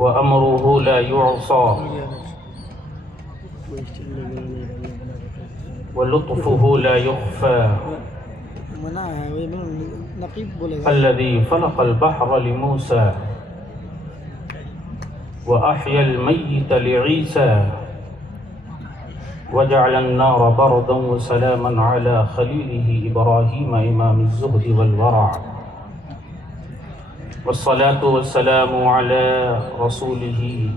وأمره لا يعصى ولطفه لا يخفى الذي خلق البحر لموسى وأحيا الميت لعيسى وجعل النار بردا وسلاما على خليله إبراهيم إمام الزهد والورع والصلاة والسلام على رسوله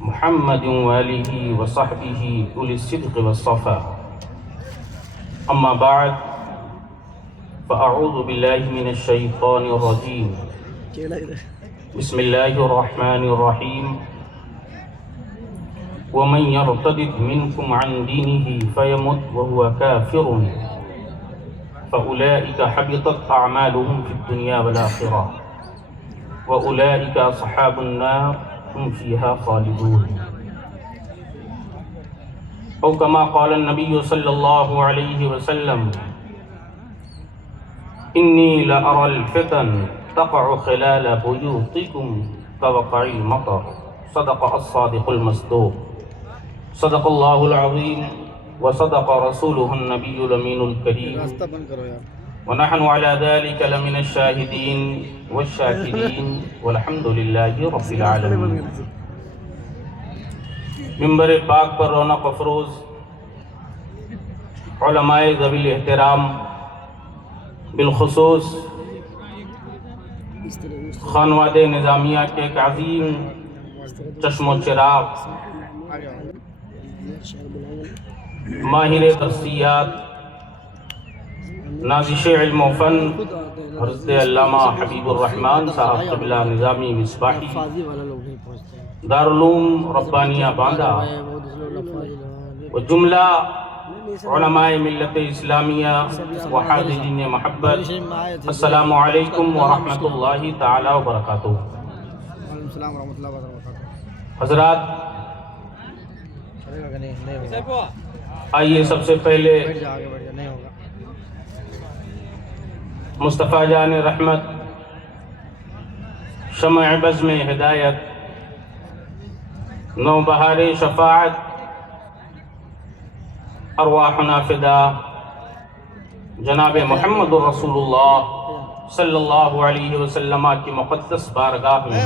محمد وآله وصحبه أولي الصدق والصفا أما بعد فأعوذ بالله من الشيطان الرجيم بسم الله الرحمن الرحيم ومن يرتد منكم عن دينه فيمت وهو كافر فأولئك حبطت أعمالهم في الدنيا والآخرة وأولئك أصحاب النار هم فيها خالدون أو كما قال النبي صلى الله عليه وسلم إني لأرى الفتن تقع خلال بيوتكم كوقع المطر صدق الصادق المصدوق صدق الله العظيم وصدق رسوله النبي الأمين الكريم ونحن على ذلك لمن الشاهدين والشاكرين والحمد لله رب العالمين. منبر پاک پر رونق افروز علماء ذوی الاحترام، بالخصوص خانواد نظامیہ کے ایک عظیم چشم و چراغ، ماہر درسیات، نازش علم و فن حضرت علامہ حبیب الرحمن صاحب قبلہ نظامی مصباحی، دارالعلوم ربانیہ باندھا و جملہ علماء ملت اسلامیہ و حاضرین محبت، السلام علیکم ورحمۃ اللہ تعالی وبرکاتہ. حضرات، آئیے سب سے پہلے مصطفیٰ جان رحمت، شمع بزم ہدایت، نوبہار شفاعت، ارواحنا فدا، جناب محمد رسول اللہ صلی اللہ علیہ وسلم کی مقدس بارگاہ میں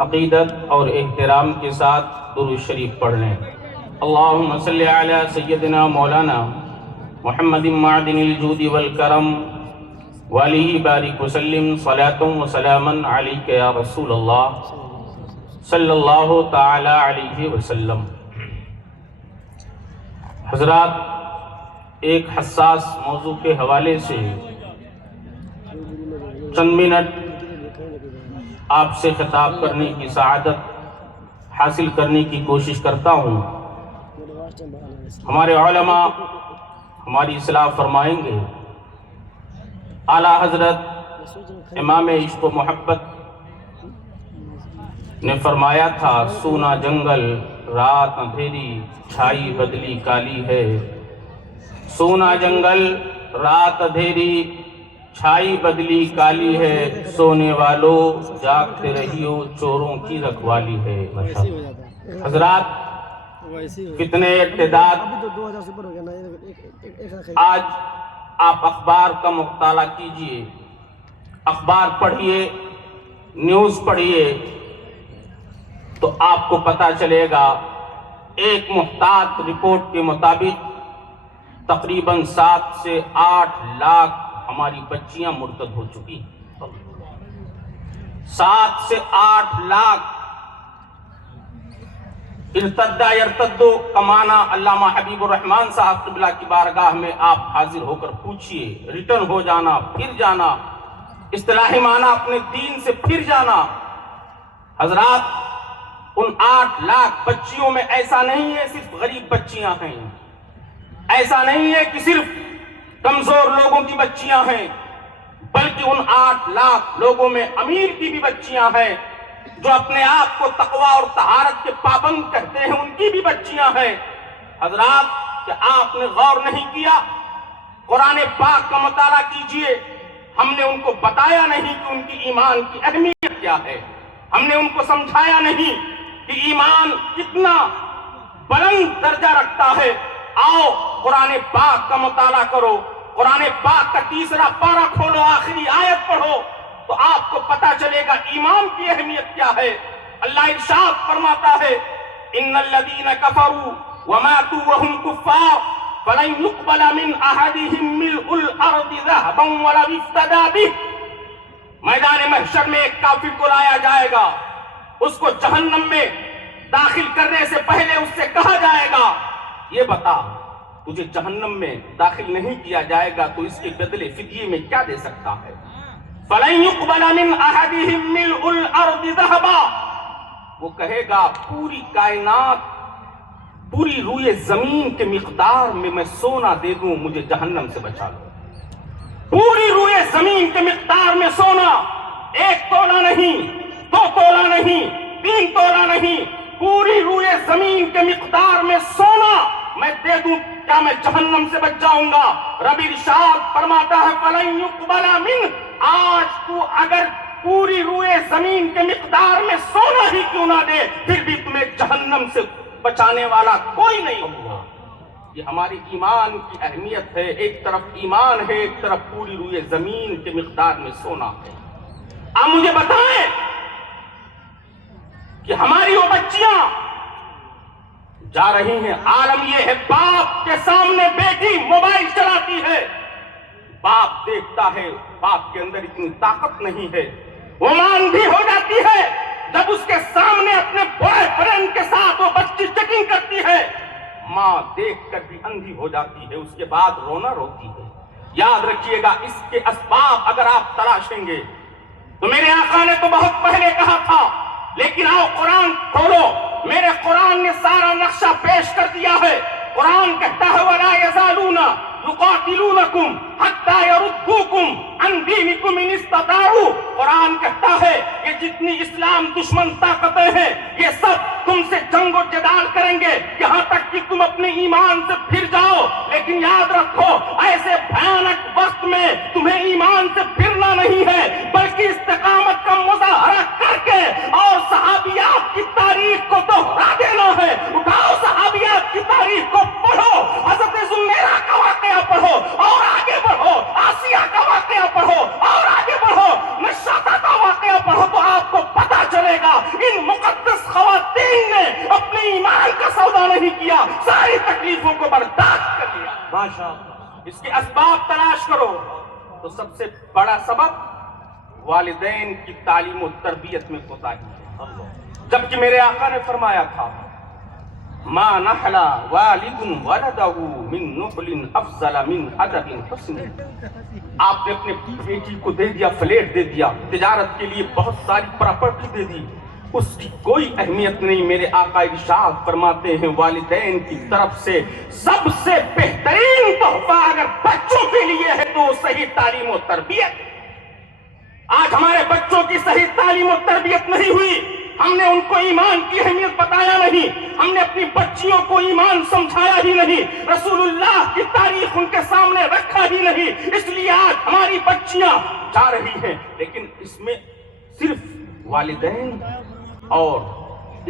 عقیدت اور احترام کے ساتھ درود شریف پڑھ لیں. اللہم صلی علی سیدنا مولانا محمد معدن الجود والکرم وآلہ بارک وسلم صلاۃ و سلاما علیک یا رسول اللہ صلی اللہ تعالی علیہ وسلم. حضرات، ایک حساس موضوع کے حوالے سے چند منٹ آپ سے خطاب کرنے کی سعادت حاصل کرنے کی کوشش کرتا ہوں. ہمارے علماء ہماری اصلاح فرمائیں گے. اعلیٰ حضرت امام عشق و محبت نے فرمایا تھا، سونا جنگل رات اندھیری چھائی بدلی کالی ہے. سونا جنگل رات اندھیری چھائی بدلی کالی ہے، سونے والوں جاگتے رہیو چوروں کی رکھوالی ہے. حضرات، کتنے اعتداد. آج آپ اخبار کا مطالعہ کیجئے، اخبار پڑھیے، نیوز پڑھیے تو آپ کو پتہ چلے گا. ایک محتاط رپورٹ کے مطابق تقریباً 7 سے 8 لاکھ ہماری بچیاں مرتد ہو چکی. 7 سے 8 لاکھ. ارتدہ یرتدو کمانا علامہ حبیب الرحمن صاحب قبلہ کی بارگاہ میں آپ حاضر ہو کر پوچھئے. ریٹرن ہو جانا، پھر جانا، اصطلاحی معنی اپنے دین سے پھر جانا. حضرات، ان 8 لاکھ بچیوں میں ایسا نہیں ہے صرف غریب بچیاں ہیں، ایسا نہیں ہے کہ صرف کمزور لوگوں کی بچیاں ہیں، بلکہ ان 8 لاکھ لوگوں میں امیر کی بھی بچیاں ہیں، جو اپنے آپ کو تقوی اور طہارت کے پابند کہتے ہیں، ان کی بھی بچیاں ہیں. حضرات، کہ آپ نے غور نہیں کیا؟ قرآن پاک کا مطالعہ کیجئے. ہم نے ان کو بتایا نہیں کہ ان کی ایمان کی اہمیت کیا ہے. ہم نے ان کو سمجھایا نہیں کہ ایمان کتنا بلند درجہ رکھتا ہے. آؤ قرآن پاک کا مطالعہ کرو, قرآن پاک کا 3 پارہ کھولو, آخری آیت پڑھو تو آپ کو پتا چلے گا ایمان کی اہمیت کیا ہے. اللہ ارشاد فرماتا ہے ان الذین کفروا وماتوا وهم کفار فلن يقبل من احدهم ملء الارض ذهبا ولو افتدى به. میدان محشر میں ایک کافر کو لایا جائے گا, اس کو جہنم میں داخل کرنے سے پہلے اس سے کہا جائے گا یہ بتا تجھے جہنم میں داخل نہیں کیا جائے گا تو اس کے بدلے فدیے میں کیا دے سکتا ہے. فَلَن يُقْبَلَ مِنْ أَحَدِهِمْ مِلْءُ الْأَرْضِ ذَهَبًا, وہ کہے گا پوری کائنات, پوری روئے زمین کے مقدار میں سونا دے دوں مجھے جہنم سے بچا لو. پوری روئے زمین کے مقدار میں سونا, 1 تولہ نہیں, 2 تولہ نہیں, 3 تولہ نہیں, پوری روئے زمین کے مقدار میں سونا میں دے دوں, کیا میں جہنم سے بچ جاؤں گا؟ رب ارشاد فرماتا ہے فَلَن يُقْبَلَ مِنْ, آج تو اگر پوری روئے زمین کے مقدار میں سونا ہی کیوں نہ دے پھر بھی تمہیں جہنم سے بچانے والا کوئی نہیں ہوگا. یہ ہماری ایمان کی اہمیت ہے. ایک طرف ایمان ہے, ایک طرف پوری روئے زمین کے مقدار میں سونا ہے. آپ مجھے بتائیں کہ ہماری وہ بچیاں جا رہی ہیں, عالم یہ ہے باپ کے سامنے بیٹی موبائل چلاتی ہے, باپ دیکھتا ہے, باپ کے اندر اتنی طاقت نہیں ہے, وہ ماں اندھی ہو جاتی ہے جب اس کے سامنے اپنے بوائے فرینڈ کے ساتھ وہ بچی چیٹنگ کرتی ہے, ماں دیکھ کر بھی اندھی ہو جاتی ہے, اس کے بعد رونا روتی ہے. یاد رکھیے گا اس کے اسباب اگر آپ تلاشیں گے تو میرے آقا نے تو بہت پہلے کہا تھا, لیکن آؤ قرآن کھولو, میرے قرآن نے سارا نقشہ پیش کر دیا ہے. قرآن کہتا ہے وَلَا يَزَالُونَ يُقَاتِلُونَكُمْ حَتَّى يَرُدُّوكُمْ عَنْ دِينِكُمْ إِنِ اسْتَطَاعُوا. قرآن کہتا ہے کہ جتنی اسلام دشمن طاقتیں ہیں یہ سب تم سے جنگ و جدال کریں گے یہاں تک کہ تم اپنے ایمان سے پھر جاؤ. لیکن یاد رکھو ایسے بھیانک وقت میں تمہیں ایمان سے پھرنا نہیں ہے بلکہ استقامت کا مظاہرہ کر کے اور صحابیات کی تاریخ کو دوہرا دینا ہے. اٹھاؤ صحابیات کی تاریخ کو پڑھو, حضرت زمیرہ کا واقعہ پڑھو اور آگے بڑھو, آسیہ کا واقعہ پڑھو اور آگے بڑھو, نشاطہ کا واقعہ پڑھو تو آپ کو پتا چلے گا ان مقدس خواتین نے اپنے ایمان کا سودا نہیں کیا, ساری تکلیفوں کو برداشت کر لیا. ماشاءاللہ. اس کے اسباب تلاش کرو تو سب سے بڑا سبب والدین کی تعلیم و تربیت میں کوتاہی ہے. جبکہ میرے آقا نے فرمایا تھا ما نحلا والد ولدہ من نحل افضل من ادب حسن. آپ نے اپنے بیٹی کو دے دیا, فلیٹ دے دیا, تجارت کے لیے بہت ساری پراپرٹی دے دی, اس کی کوئی اہمیت نہیں. میرے آقا ارشاد فرماتے ہیں والدین کی طرف سے سب سے بہترین تحفہ اگر بچوں کے لیے ہے تو صحیح تعلیم و تربیت. آج ہمارے بچوں کی صحیح تعلیم و تربیت نہیں ہوئی, ہم نے ان کو ایمان کی اہمیت بتایا نہیں, ہم نے اپنی بچیوں کو ایمان سمجھایا ہی نہیں, رسول اللہ کی تاریخ ان کے سامنے رکھا ہی نہیں. اس لیے آج ہماری بچیاں جا رہی ہیں, لیکن اس میں صرف والدین اور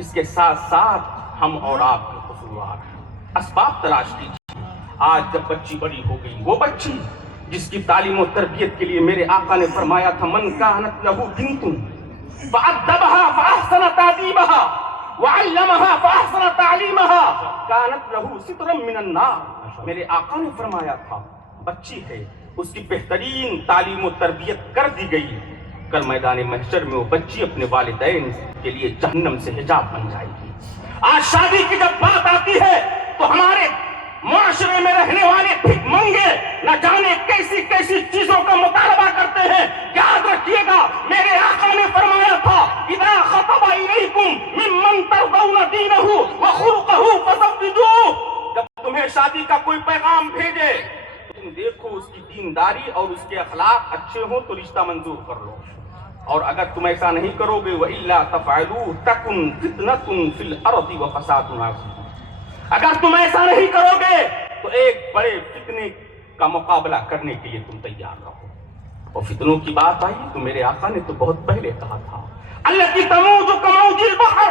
اس کے ساتھ ساتھ ہم اور آپ کے قصوروار ہیں. اسباب تلاش کیجیے. آج جب بچی بڑی ہو گئی, وہ بچی جس کی تعلیم و تربیت کے لیے میرے آقا نے فرمایا تھا من کانت لہو بنت فأدبها فأحسن تأديبها وعلمها فأحسن تعليمها كانت له سترا من النار. میرے آقا نے فرمایا تھا بچی ہے, اس کی بہترین تعلیم و تربیت کر دی گئی, کل میدان محشر میں وہ بچی اپنے والدین کے لیے جہنم سے حجاب بن جائے گی. آج شادی کی جب بات آتی ہے تو ہمارے معاشرے میں رہنے والے بھک منگے نہ جانے کیسی کیسی چیزوں کا مطالبہ کرتے ہیں. یاد رکھیے گا میرے آقا نے فرمایا تھا اذا خطب الیکم ممن ترضون دینہ وخلقہ فزوجوہ. جب تمہیں شادی کا کوئی پیغام بھیجے تم دیکھو اس کی دینداری اور اس کے اخلاق اچھے ہوں تو رشتہ منظور کر لو, اور اگر تم ایسا نہیں کرو گے وَإِلَّا تَفْعَلُوا تَكُنْ فِتْنَةٌ فِي الْأَرْضِ وَفَسَادٌ عَظِيمٌ. اگر تم ایسا نہیں کرو گے تو ایک بڑے فتنے کا مقابلہ کرنے کے لیے تم تیار رہو. اور فتنوں کی بات آئی تو میرے آقا نے تو بہت پہلے کہا تھا التی تموج کموج البحر،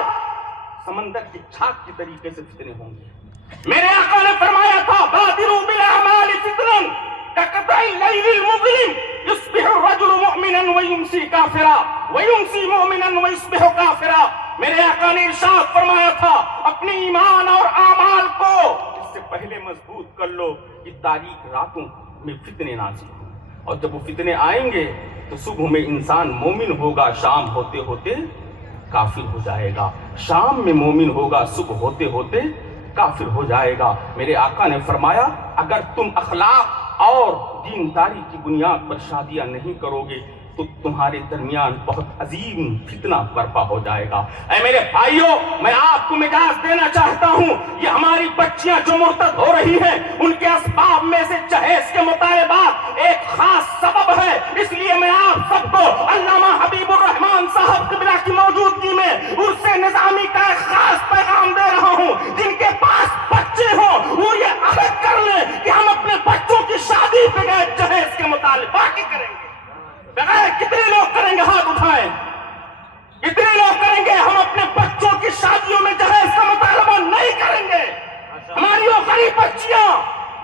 سمندر کی چھاپ کی طریقے سے فتنے ہوں گے۔ میرے آقا نے فرمایا تھا بادروا بالاعمال فتنا كقطع الليل المظلم يصبح الرجل مؤمنا ويمسي كافرا ويمسي مؤمنا ويصبح كافرا۔ میرے آقا نے ارشاد فرمایا تھا اپنے ایمان اور اعمال کو اس سے پہلے مضبوط کر لو کہ تاریک راتوں میں فتنے نازل ہوں، اور جب وہ فتنے آئیں گے تو صبح میں انسان مومن ہوگا، شام ہوتے ہوتے کافر ہو جائے گا، شام میں مومن ہوگا، صبح ہوتے ہوتے کافر ہو جائے گا۔ میرے آقا نے فرمایا اگر تم اخلاق اور دینداری کی بنیاد پر شادیاں نہیں کرو گے تو تمہارے درمیان بہت عظیم فتنہ برپا ہو جائے گا۔ اے میرے بھائیوں، میں آپ کو مجاز دینا چاہتا ہوں، یہ ہماری بچیاں جو مرتد ہو رہی ہیں ان کے اسباب میں سے جہیز کے مطالبات ایک خاص سبب ہے۔ اس لیے میں آپ سب کو علامہ حبیب الرحمان صاحب قبلہ کی موجودگی میں عرس نظامی کا ایک خاص پیغام دے رہا ہوں۔ جن کے پاس بچے ہوں وہ یہ عہد کر لیں کہ ہم اپنے بچوں کی شادی بغیر جہیز کے مطالبات کریں گے۔ بغیر کتنے لوگ کریں گے؟ ہاتھ اٹھائیں۔ کتنے لوگ کریں گے؟ ہم اپنے بچوں کی شادیوں میں جہیز کا مطالبہ نہیں کریں گے۔ ہماری وہ غریب بچیاں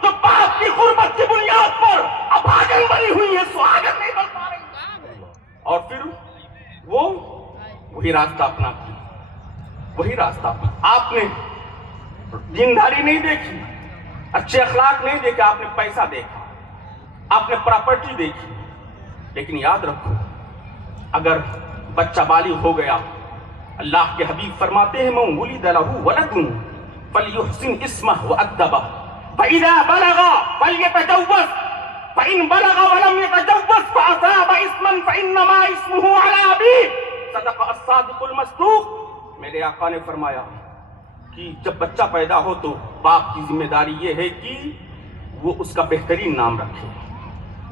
جو باپ کی غربت کی بنیاد پر ابھاگن بنی ہوئی ہیں، سہاگن نہیں بن پا رہی، اور پھر وہی راستہ اپنا وہی راستہ اپنا۔ آپ نے دینداری نہیں دیکھی، اچھے اخلاق نہیں دیکھے، آپ نے پیسہ دیکھا، آپ نے پراپرٹی دیکھی۔ لیکن یاد رکھو اگر بچہ بالغ ہو گیا، اللہ کے حبیب فرماتے ہیں من ولد له ولد فليحسن اسمه وأدبه فإذا بلغ فليتجوز فإن بلغ ولم يتجوز فأصاب اسما فإنما اسمه على أبيه صدق الصادق المصدوق۔ میرے آقا نے فرمایا کہ جب بچہ پیدا ہو تو باپ کی ذمہ داری یہ ہے کہ وہ اس کا بہترین نام رکھے۔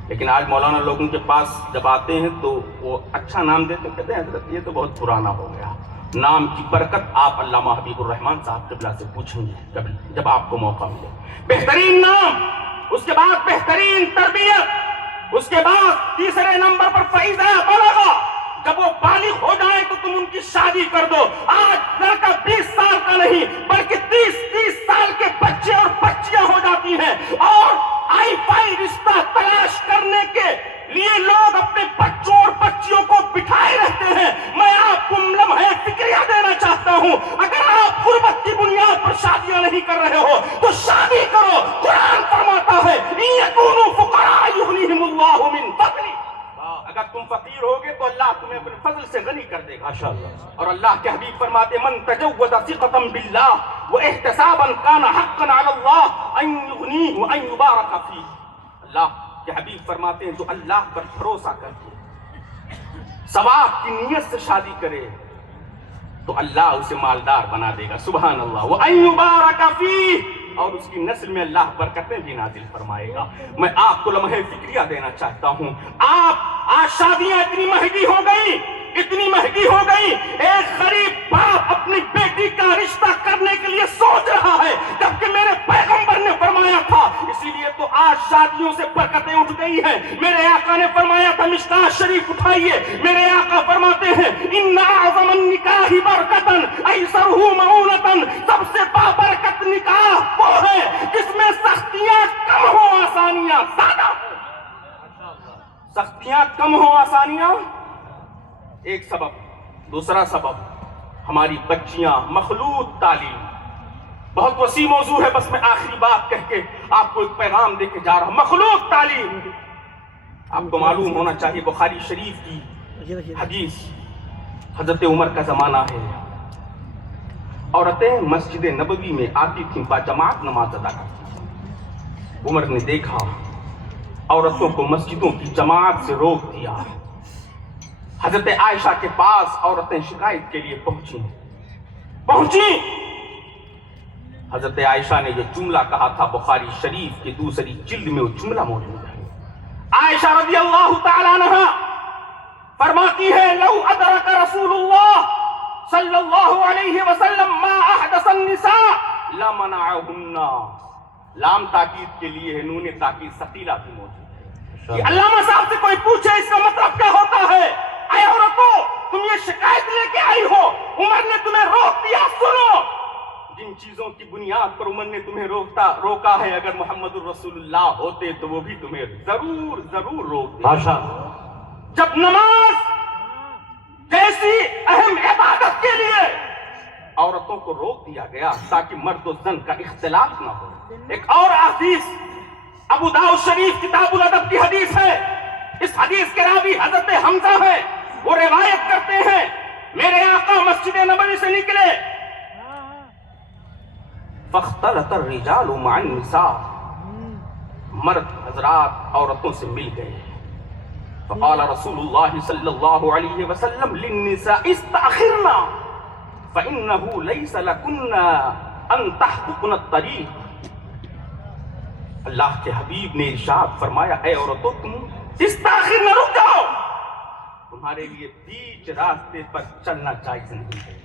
لیکن آج مولانا لوگوں کے پاس جب آتے ہیں تو وہ اچھا نام دیتے، کہتے ہیں حضرت یہ تو بہت پرانا ہو گیا۔ نام کی برکت آپ علامہ حبیب الرحمان صاحب قبلہ سے پوچھیں گے کبھی جب آپ کو موقع ملے۔ بہترین نام، اس کے بعد بہترین تربیت، اس کے بعد تیسرے نمبر پر فائدہ بلغا، جب وہ بالغ ہو جائیں تو تم ان کی شادی کر دو۔ آج لڑکا 20 سال کا نہیں بلکہ 30 سال کے بچے اور بچیاں ہو جاتی ہیں، اور آئی فائی رشتہ تلاش کرنے کے لیے لوگ اپنے بچوں اور بچیوں کو بٹھائے رہتے ہیں۔ میں آپ کو لمحہ فکریہ دینا چاہتا ہوں، اگر آپ غربت کی بنیاد پر شادیاں نہیں کر رہے ہو تو شادی کرو۔ قرآن فرماتا ہے إِن يَكُونُوا فُقَرَاءَ يُغْنِهِمُ اللَّهُ مِن فَضْلِهِ، اگر تم فقیر ہوگے تو اللہ تمہیں اپنے فضل سے غنی کر دے گا۔ اور اللہ کے حبیب فرماتے من تجود ثقة بالله واحتسابا كان حقا على الله ان يغنيه وان يبارك فيه۔ اللہ کے حبیب فرماتے ہیں جو اللہ پر بھروسہ کر کے ثواب کی نیت سے شادی کرے تو اللہ اسے مالدار بنا دے گا، سبحان اللہ، وان يبارك فيه، اور اس کی نسل میں اللہ برکتیں بھی نازل فرمائے گا۔ میں آپ کو لمحہ فکریہ دینا چاہتا ہوں، آج شادیاں اتنی مہنگی ہو گئی، ایک غریب باپ اپنی بیٹی کا رشتہ کرنے کے لیے سوچ رہا ہے جبکہ میرے پیغمبر نے فرمایا تھا، اسی لیے تو آج شادیوں سے برکتیں اٹھ گئی ہیں۔ میرے آقا نے فرمایا تھا، مشکاۃ شریف اٹھائیے، میرے آقا فرماتے ہیں ان اعظم النکاح برکتاً ایسرہ معونتاً، سب سے بابرکت نکاح وہ ہے جس میں سختیاں کم ہو آسانیاں زیادہ ہو۔ سختیاں کم ہو آسانیاں ایک سبب، دوسرا سبب ہماری بچیاں مخلوط تعلیم، بہت وسیع موضوع ہے، بس میں آخری بات کہہ کے آپ کو ایک پیغام دے کے جا رہا ہوں۔ مخلوط تعلیم، آپ کو معلوم ہونا چاہیے بخاری شریف کی حدیث، حضرت عمر کا زمانہ ہے، عورتیں مسجد نبوی میں آتی تھیں، باجماعت نماز ادا کرتی تھیں۔ عمر نے دیکھا عورتوں کو مسجدوں کی جماعت سے روک دیا۔ حضرت عائشہ کے پاس عورتیں شکایت کے لیے پہنچی۔ حضرت عائشہ نے جو جملہ کہا تھا بخاری شریف کی دوسری جلد میں وہ جملہ موجود ہے۔ عائشہ رضی اللہ تعالیٰ عنہا فرماتی ہے لو ادرک رسول اللہ صلی اللہ علیہ وسلم ما احدث النساء لمنعہن، لام تاکید کے لیے ہے، نون تاکید ثقیلہ بھی موجود ہے۔ کہ علامہ صاحب سے کوئی پوچھے اس کا مطلب کیا ہوتا ہے؟ اے عورتوں، تم یہ شکایت لے کے آئی ہو، عمر نے تمہیں روک دیا، سنو جن چیزوں کی بنیاد پر عمر نے تمہیں روکا ہے، اگر محمد الرسول اللہ ہوتے تو وہ بھی تمہیں ضرور روک دیتے۔ جب نماز جیسی اہم عبادت کے لیے عورتوں کو روک دیا گیا تاکہ مرد و زن کا اختلاط نہ ہو، ایک اور حدیث ابو داؤد شریف کتاب الادب کی حدیث ہے، اس حدیث کے راوی حضرت حمزہ ہے، وہ روایت کرتے ہیں میرے آقا مسجد نبوی سے نکلے، فاختلط الرجال مع النساء، مرد حضرات عورتوں سے مل گئے، فقال رسول اللہ صلی اللہ علیہ وسلم للنساء استأخرنا فإنه ليس لكن أن تحققن الطريق۔ اللہ کے حبیب نے ارشاد فرمایا، اے عورتوں تم استاخر نہ، رک جاؤ، تمہارے لیے بیچ راستے پر چلنا جائز نہیں ہے،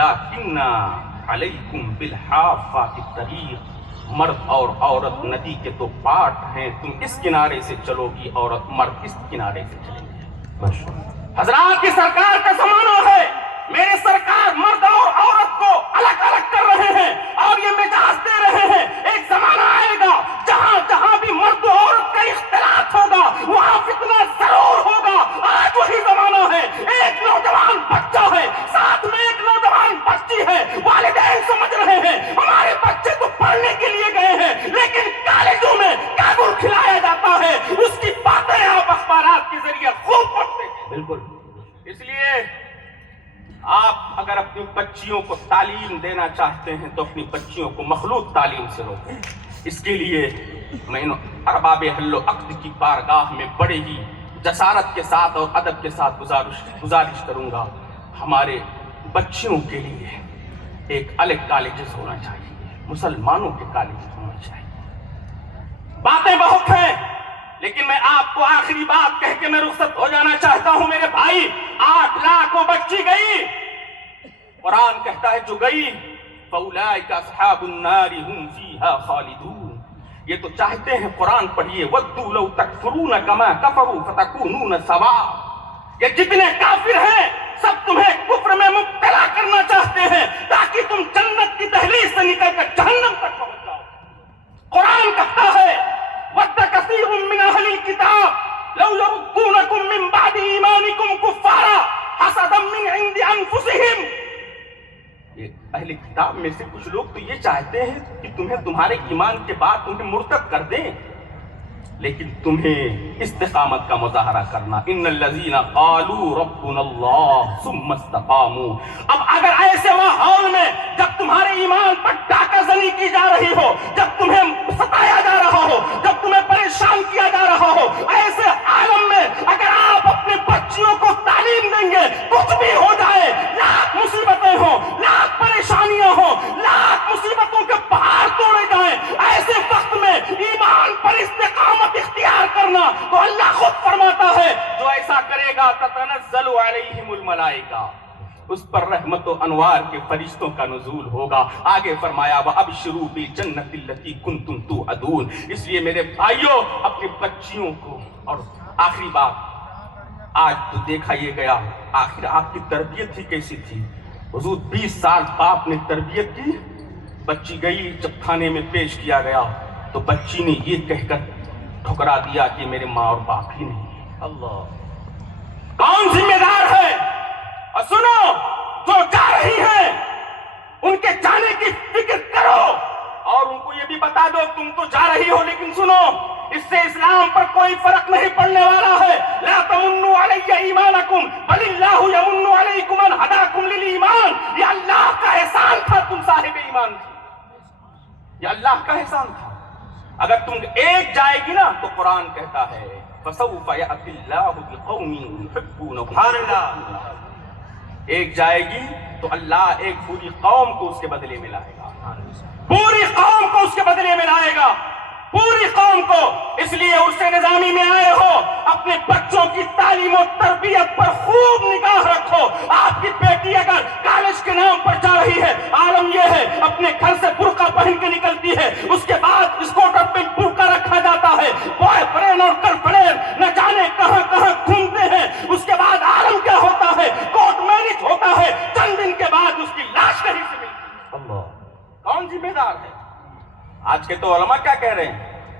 لیکن علیکم بالحافۃ الطریق، مرد اور عورت ندی کے تو پاٹ ہیں، تم اس کنارے سے چلو گی، عورت مرد اس کنارے سے چلیں گے۔ حضرات کی سرکار کا زمانہ ہے، میرے سرکار مرد اور عورت کو الگ الگ کر رہے ہیں اور یہ مجاز دے رہے ہیں، ایک زمانہ آئے گا جہاں بھی مرد و عورت کا اختلاط ہوگا وہاں فتنہ ضرور ہوگا۔ آج وہی زمانہ ہے، ایک نوجوان بچہ ہے، ساتھ میں ایک نوجوان بچی ہے، والدین سمجھ رہے ہیں ہمارے بچے تو پڑھنے کے لیے گئے ہیں لیکن کالجوں میں کاگل کھلایا جاتا ہے، اس کی باتیں آپ اخبارات کے ذریعے خوب پڑھتے ہیں۔ بالکل، اس لیے آپ اگر اپنی بچیوں کو تعلیم دینا چاہتے ہیں تو اپنی بچیوں کو مخلوط تعلیم سے روکیں۔ اس کے لیے میں ارباب حل و عقد کی بارگاہ میں بڑے ہی جسارت کے ساتھ اور ادب کے ساتھ گزارش کروں گا، ہمارے بچیوں کے لیے ایک الگ کالجز ہونا چاہیے، مسلمانوں کے کالجز ہونا چاہیے۔ باتیں بہت ہیں لیکن میں آپ کو آخری بات کہہ کے میں رخصت ہو جانا چاہتا ہوں میرے بھائی، 8 لاکھ وہ بچی گئی، قرآن کہتا ہے جو گئی فَأُولَئِكَ أَصْحَابُ النَّارِ هُمْ فِيهَا خَالِدُونَ، یہ تو چاہتے ہیں، قرآن پڑھیے، وَدُّوا لَوْ تَكْفُرُونَ كَمَا كَفَرُوا فَتَكُونُونَ سَوَاءً، یہ جتنے کافر ہیں سب تمہیں کفر میں مبتلا کرنا چاہتے ہیں تاکہ تم جنت کی دہلیز سے نکل کر جہنم تک پہنچ جاؤ۔ قرآن کہتا ہے وَدَّ كَثِيرٌ مِّنْ أَهْلِ الْكِتَابِ لَوْ يَرُدُّونَكُم مِّن بَعْدِ إِيمَانِكُمْ كُفَّارًا حَسَدًا مِّنْ عِندِ أَنفُسِهِمْ، یہ اہل کتاب میں سے کچھ لوگ تو یہ چاہتے ہیں کہ تمہیں تمہارے ایمان کے بعد تمہیں مرتد کر دیں، لیکن تمہیں استقامت کا مظاہرہ کرنا، ان الذین قالوا ربنا اللہ ثم استقاموا۔ اب اگر ایسے ماحول میں جب تمہارے ایمان پر ڈاکہ زنی کی جا رہی ہو، جب تمہیں ستایا جا رہا ہو، جب تمہیں پریشان کیا جا رہا ہو، ایسے عالم میں اگر آپ اپنے بچیوں کو تعلیم دیں گے، کچھ بھی ہو جائے، لاکھ مصیبتیں ہوں، لاکھ پریشانیاں ہوں، لاکھ مصیبتوں کے پہاڑ توڑے جائیں، ایسے وقت میں ایمان پر استقامت اختیار کرنا تو اللہ خود فرماتا ہے جو ایسا کرے گا تتنزل علیہم الملائکہ، اس پر رحمت و انوار کے فرشتوں کا نزول ہوگا۔ آگے فرمایا وَأَبْشِرُوا بِالْجَنَّةِ الَّتِي كُنتُمْ تُوعَدُونَ۔ اس لیے میرے بھائیوں اپنی بچیوں کو، اور آخری بات، آج تو دیکھا یہ گیا، آخر آپ کی تربیت ہی کیسی تھی؟ حضور 20 سال باپ نے تربیت کی، بچی گئی جب تھانے میں پیش کیا گیا تو بچی نے یہ کہہ کر ٹھکرا دیا کہ میرے ماں اور باپ ہی نہیں۔ اللہ، کون ذمہ دار ہے؟ اور سنو، جو جا رہی ہیں ان کے جانے کی فکر کرو اور ان کو یہ بھی بتا دو تم تو جا رہی ہو لیکن سنو، اس سے اسلام پر کوئی فرق نہیں پڑنے والا ہے۔ لا تمنوا علی ایمانکم بل اللہ یمن علیکم ان ہداکم للایمان، یہ اللہ کا احسان تھا، تم صاحب ایمان تھی، یہ اللہ کا احسان تھا۔ اگر تم ایک جائے گی نا تو قرآن کہتا ہے فَسَوْفَ يَأْتِ اللَّهُ بِقَوْمٍ يُحِبُّونَهُمْ، ایک جائے گی تو اللہ ایک پوری قوم کو اس کے بدلے میں لائے گا، پوری قوم کو اس کے بدلے میں لائے گا، پوری قوم کو۔ اس لیے عرص نظامی میں آئے ہو، اپنے بچوں کی تعلیم و تربیت پر خوب نگاہ رکھو۔ آپ کی بیٹی اگر کالج کے نام پر جا رہی ہے، عالم یہ ہے اپنے گھر سے برقع پہن کے نکلتی ہے، اس کے بعد اسکوٹر پہ برقع رکھ رکھا جاتا ہے، بوائے فرینڈ اور گرل فرینڈ نہ جانے کہاں کہاں گھومتے ہیں، اس کے بعد عالم کیا ہوتا ہے، کورٹ میرج ہوتا ہے، چند دن کے بعد اس کی لاش کہیں سے ملتی ہے۔ اللہ، کون ذمہ دار ہے؟ آج کے تو علماء کیا کہہ رہے ہیں،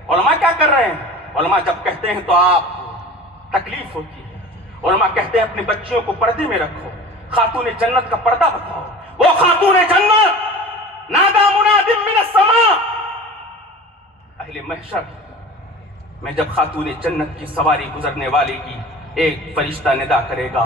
علماء کیا کر رہے ہیں؟ علماء جب کہتے ہیں تو آپ تکلیف ہوتی ہے۔ علماء کہتے ہیں اپنی بچیوں کو پردے میں رکھو، خاتون جنت کا پردہ بتاؤ۔ وہ خاتون جنت نادا مناد من السماء، اہل محشر میں جب خاتون جنت کی سواری گزرنے والے کی ایک فرشتہ ندا کرے گا،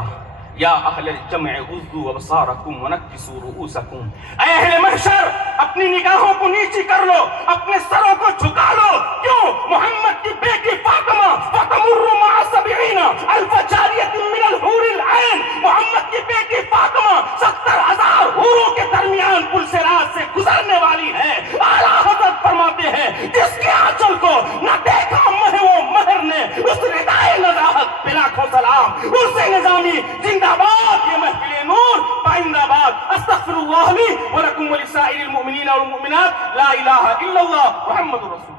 یا اہل الجمع غضوا ابصارکم ونکسوا رؤوسکم، اے اہل محشر اپنی نگاہوں کو نیچی کر لو، اپنے سروں کو جھکا لو۔ کیوں؟ محمد کی بیٹی فاطمہ فتمر مع 70 الف جاریۃ من الحور العین، محمد کی بیٹی فاطمہ 70,000 حوروں کے درمیان پل صراط سے گزرنے والی ہے۔ اعلیٰ حضرت فرماتے ہیں جس کے آنچل کو نہ دیکھا وہ مہر نے، اس ردائے نزاہت پہ لاکھوں سلام، اس سے نظامی زندہ باد، یہ محفل نور پائندہ باد۔ استغفر اللہ لی ولکم ولسائر المؤمنین والمؤمنات، لا الہ الا اللہ محمد رسول